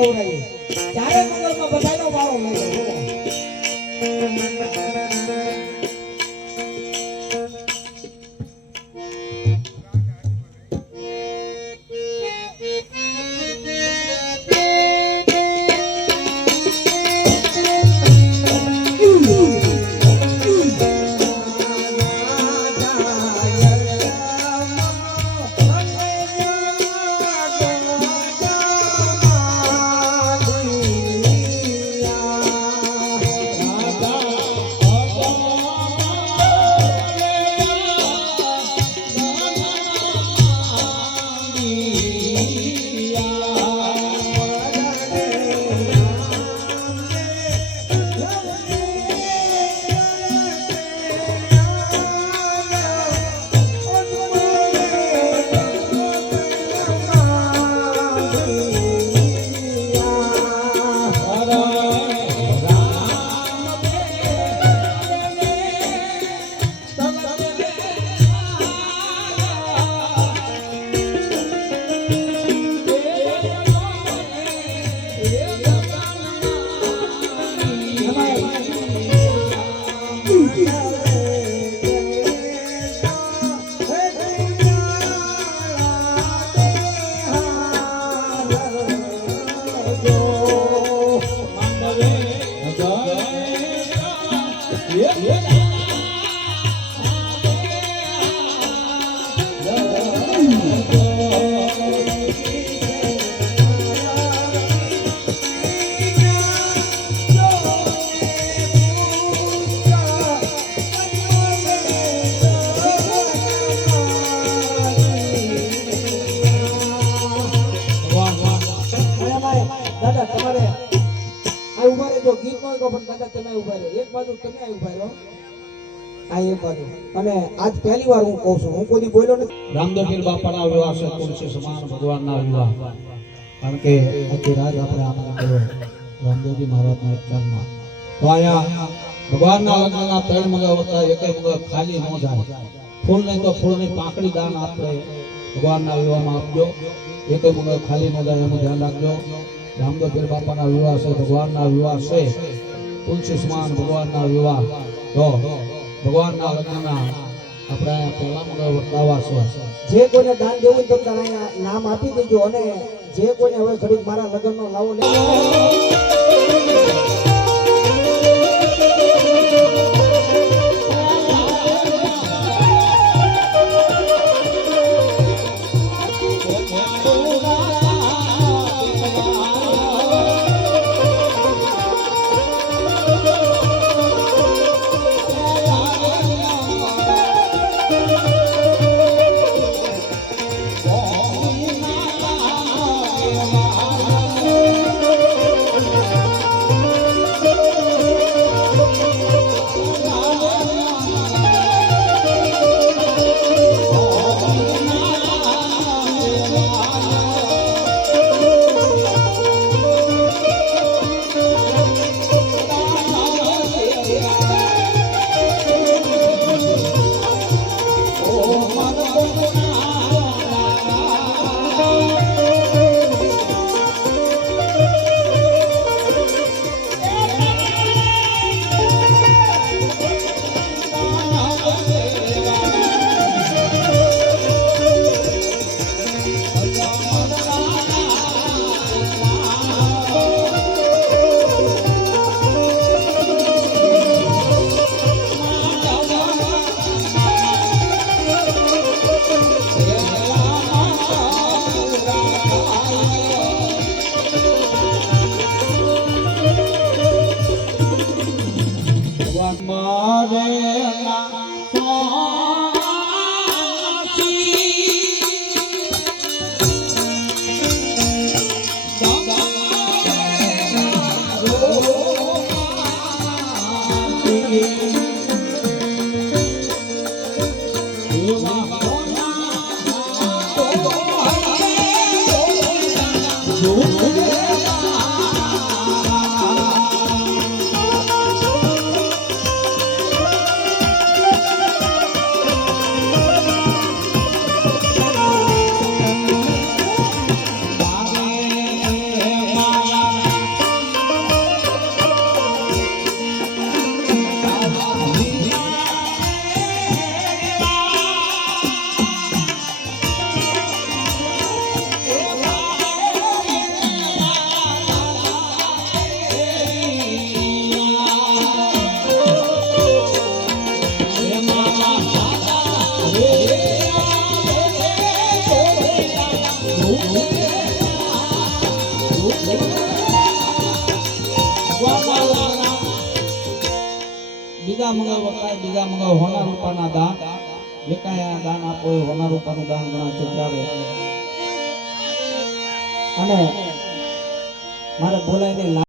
ખવડાવી ચારે મંગળમાં બધાનો વારો લઈ લો અને આજ પહેલી વાર હું કહું છું હું કોઈ બોલ્યો નથી રામદેવ પીર બાપાના વિવાહ છે તુલસી સમાન ભગવાનના વિવાહ કારણ કે આખી રાત આપણે આનંદ કર્યો રામદેવજી મહારાજના જન્મમાં તો અહીંયા ભગવાનના લગ્નના 3 મંગળ હોતા એક મંગળ ખાલી ન જાય ફૂલ નહીં તો ફૂલની પાંખડી દાન આપણે ભગવાનના વિવાહમાં આપજો એક મંગળ ખાલી ન જાય એનું ધ્યાન રાખજો રામદેવ પીર બાપાના વિવાહ છે ભગવાનના વિવાહ છે તુલસી સમાન ભગવાનના વિવાહ તો ભગવાનના લગ્નના આપણે પહેલા મંગળ વર્તાવા છે જે કોઈને દાન દેવું તો અહીંયા નામ આપી દેજો અને જે કોઈને હવે ઘડીક મારા લગ્નનો લાવો લે ભગવાનના લગ્નના બીજા મંગળ વખતે બીજા મંગળ હોના રૂપાના દાન જે કાંઈ આ દાન આપો એ હોના રૂપાનું દાન ગણાશે ત્યારે અને મારે બોલાઈને